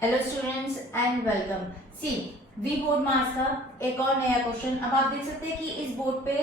Hello students and welcome. C V board marks का एक और नया क्वेश्चन। अब आप देख सकते हैं कि इस बोर्ड पे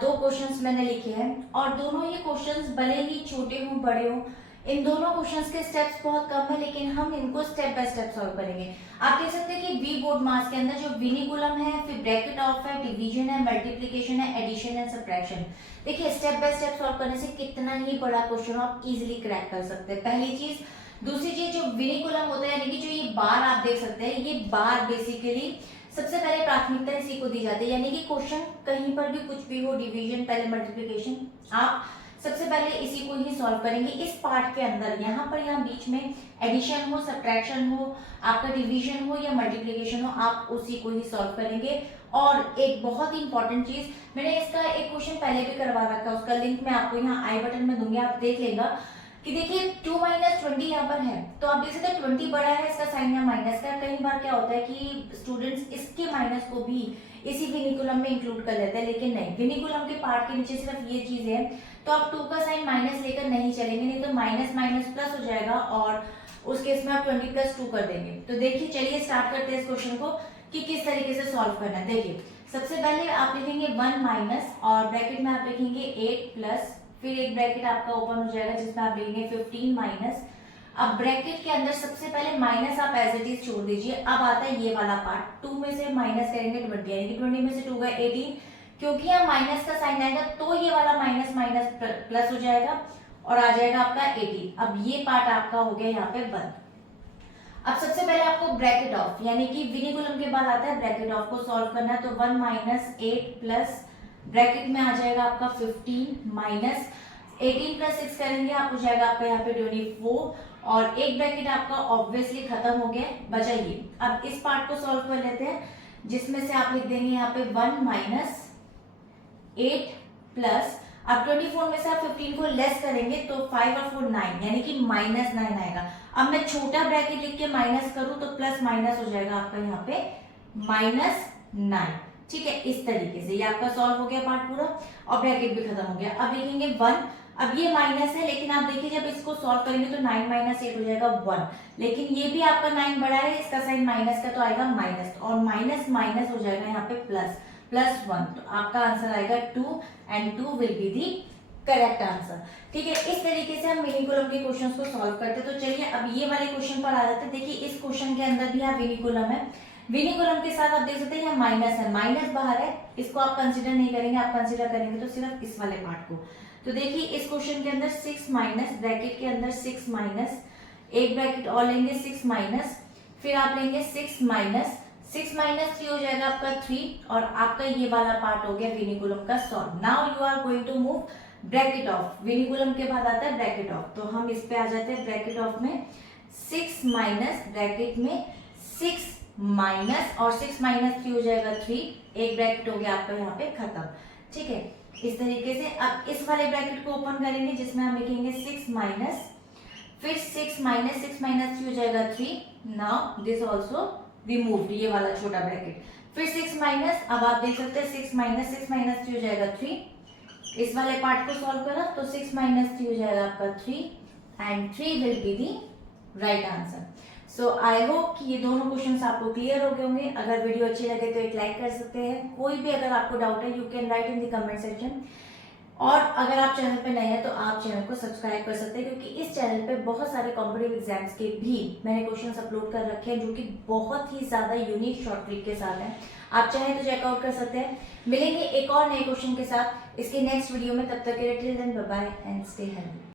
दो क्वेश्चंस मैंने लिखे हैं और दोनों ही क्वेश्चंस भले ही छोटे हों बड़े हों, इन दोनों क्वेश्चंस के स्टेप्स बहुत कम है, लेकिन हम इनको स्टेप बाय स्टेप सॉल्व करेंगे। आप देख सकते हैं कि वी बोर्ड मार्क्स के अंदर जो विनिकुलम है, फिर ब्रैकेट ऑफ है, डिवीजन है, मल्टीप्लीकेशन है, एडिशन है, सब्ट्रैक्शन। देखिए स्टेप बाय स्टेप सॉल्व करने से कितना ही बड़ा क्वेश्चन आप इजिली क्रैक कर सकते हैं। पहली चीज। दूसरी चीज, जो विनिकुलम होता है यानी कि जो ये बार आप देख सकते हैं, ये बार बेसिकली सबसे पहले प्राथमिकता इसी को दी जाती है, यानी कि क्वेश्चन कहीं पर भी कुछ भी हो, डिवीजन पहले मल्टीप्लिकेशन, आप सबसे पहले इसी को ही सॉल्व करेंगे। इस पार्ट के अंदर यहाँ बीच में एडिशन हो, सब्ट्रैक्शन हो, आपका डिवीजन हो या मल्टीप्लिकेशन हो, आप उसी को ही सॉल्व करेंगे। और एक बहुत ही इंपॉर्टेंट चीज, मैंने इसका एक क्वेश्चन पहले भी करवा रखा है, उसका लिंक मैं आपको यहाँ आई बटन में दूंगी, आप देख लेगा कि देखिए 2 - 20 यहाँ पर है, तो आप देख सकते हैं 20 बड़ा है, इसका साइन यहाँ माइनस का। कई बार क्या होता है कि स्टूडेंट्स इसके माइनस को भी इसी विनिकुलम में इंक्लूड कर लेते हैं, लेकिन नहीं, विनिकुलम के पार्ट के नीचे सिर्फ ये चीज है, तो आप 2 का साइन माइनस लेकर नहीं चलेंगे, नहीं तो माइनस माइनस प्लस हो जाएगा और उस केस में आप 20 + 2 कर देंगे। तो देखिए चलिए स्टार्ट करते हैं इस क्वेश्चन को कि किस तरीके से सॉल्व करना है। देखिए सबसे पहले आप लिखेंगे 1 माइनस और ब्रैकेट में आप लिखेंगे 8 प्लस, फिर एक ब्रैकेट आपका ओपन हो जाएगा जिसमें आप लिखेंगे 15 माइनस। अब ब्रैकेट के अंदर सबसे पहले माइनस आप एज इट इज छोड़ दीजिए। अब आता है ये वाला पार्ट, 2 में से माइनस करेंगे 20, यानी कि 20 में से 2 गए 18, क्योंकि यहाँ माइनस का साइन आएगा तो ये वाला माइनस माइनस प्लस हो जाएगा और आ जाएगा आपका 18। अब ये पार्ट आपका हो गया यहाँ पे 1। अब सबसे पहले आपको ब्रैकेट ऑफ यानी कि विनिकुलम के बाद आता है ब्रैकेट ऑफ को सॉल्व करना है, तो 1 - 8 प्लस ब्रैकेट में आ जाएगा आपका 15 माइनस 18 + 6 करेंगे, आप हो जाएगा आपका यहाँ पे 24 और एक ब्रैकेट आपका ऑब्वियसली खत्म हो गया, बचा ये। अब इस पार्ट को सॉल्व कर लेते हैं, जिसमें से आप लिख देंगे यहाँ पे 1 - 8 प्लस, अब 24 में से आप 15 को लेस करेंगे तो 5 और 4 9, यानी कि -9 आएगा। अब मैं छोटा ब्रैकेट लिख के माइनस करूं तो प्लस माइनस हो जाएगा आपका यहाँ पे -9। ठीक है, इस तरीके से ये आपका सॉल्व हो गया पार्ट पूरा और ब्रैकेट भी खत्म हो गया। अब लिखेंगे 1, अब ये माइनस है, लेकिन आप देखिए जब इसको सॉल्व करेंगे तो 9 - 8 हो जाएगा 1, लेकिन ये भी आपका 9 बड़ा है, इसका साइन माइनस का तो आएगा माइनस, और माइनस माइनस हो जाएगा यहाँ पे प्लस, +1, तो आपका आंसर आएगा 2 and 2 will be the correct answer. ठीक है, इस तरीके से हम विनिकुलम के क्वेश्चंस को सॉल्व करते हैं। तो चलिए अब ये वाले क्वेश्चन पर आ जाते हैं। देखिए इस क्वेश्चन के अंदर भी यहाँ विनिकुलम है, विनिकुलम के साथ आप देख सकते हैं यहाँ माइनस है, माइनस बाहर है, इसको आप कंसीडर नहीं करेंगे, आप कंसीडर करेंगे तो सिर्फ इस वाले पार्ट को। तो देखिए इस क्वेश्चन के अंदर 6 माइनस, ब्रैकेट के अंदर 6 माइनस, एक ब्रैकेट और लेंगे 6 माइनस, फिर आप लेंगे 6 माइनस 6 - 3 हो जाएगा आपका 3, और आपका ये वाला पार्ट हो गया विनिकुलम का solve. Now you are going to move bracket off, vinculum के बाद आता है ब्रैकेट ऑफ, तो हम इस पे आ जाते हैं ब्रैकेट ऑफ में 6 माइनस, ब्रैकेट में 6 माइनस और 6 - 3 हो जाएगा 3, एक ब्रैकेट हो गया आपका यहाँ पे खत्म। ठीक है, इस तरीके से अब इस वाले ब्रैकेट को ओपन करेंगे जिसमें हम लिखेंगे 6 माइनस, फिर 6 माइनस 6 - 3 हो जाएगा 3। नाउ दिस ऑल्सो रिमूव्ड, ये वाला छोटा ब्रैकेट, फिर 6 माइनस, अब आप देख सकते हैं 6 माइनस 6 - 3 हो जाएगा 3, इस वाले पार्ट को सॉल्व करा तो 6 - 3 हो जाएगा आपका 3 and 3 will be the right answer. So I hope कि ये दोनों क्वेश्चंस आपको क्लियर हो गए होंगे। अगर वीडियो अच्छी लगे तो एक लाइक कर सकते हैं, कोई भी अगर आपको डाउट है you can write in the comment section, और अगर आप चैनल पे नए हैं तो आप चैनल को सब्सक्राइब कर सकते हैं, क्योंकि इस चैनल पे बहुत सारे कॉम्पिटिटिव एग्जाम्स के भी मैंने क्वेश्चंस अपलोड कर रखे हैं जो कि बहुत ही ज्यादा यूनिक शॉर्ट ट्रिक के साथ हैं। आप चाहें तो चेकआउट कर सकते हैं। मिलेंगे एक और नए क्वेश्चन के साथ इसके नेक्स्ट वीडियो में, तब तक के लिए till then bye bye and stay healthy.